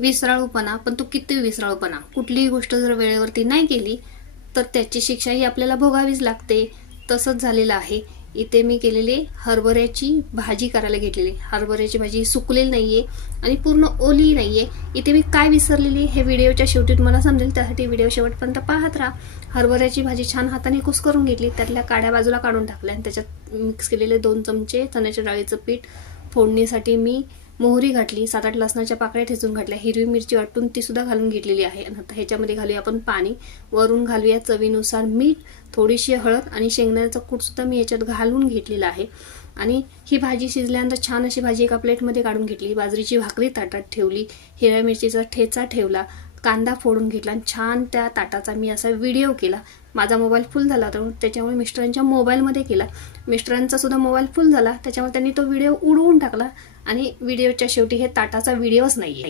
विसराळूपणा, पण तो किती विसराळूपणा, कुठलीही गोष्ट जर वेळेवरती नाही केली तर त्याची शिक्षा ही आपल्याला भोगावीच लागते. तसंच झालेलं आहे. इथे मी केलेली हरभऱ्याची भाजी करायला घेतलेली. हरभऱ्याची भाजी सुकलेली नाहीये आणि पूर्ण ओली नाहीये. इथे मी काय विसरलेली हे व्हिडिओच्या शेवटी तुम्हाला समजेल, त्यासाठी व्हिडिओ शेवटपर्यंत पाहत राहा. हरभऱ्याची भाजी छान हाताने कुस्करून घेतली, त्यातल्या काड्या बाजूला काढून टाकल्या आणि त्याच्यात मिक्स केलेले 2 चमचे चण्याच्या डाळीचं पीठ. फोडणीसाठी मी मोहरी घातली, 7-8 लसणाच्या पाकळ्या ठेचून घातल्या, हिरवी मिरची वाटून ती सुद्धा घालून घेतलेली आहे. आणि आता ह्याच्यामध्ये घालूया आपण पाणी, वरून घालूया चवीनुसार मीठ, थोडीशी हळद आणि शेंगदाण्याचा कूट सुद्धा मी याच्यात घालून घेतलेला आहे. आणि ही भाजी शिजल्यानंतर छान अशी भाजी एका प्लेटमध्ये काढून घेतली. बाजरीची भाकरी ताटात ठेवली, हिरव्या मिरचीचा ठेचा ठेवला, कांदा फोडून घेतला आणि छान त्या ताटाचा मी असा व्हिडिओ केला. माझा मोबाईल फुल झाला होता, त्याच्यामुळे मिस्टरांच्या मोबाईलमध्ये केला. मिस्टरांचा सुद्धा मोबाईल फुल झाला, त्याच्यामुळे त्यांनी तो व्हिडिओ उडवून टाकला आणि व्हिडिओच्या शेवटी हे ताटाचा व्हिडिओच नाही आहे.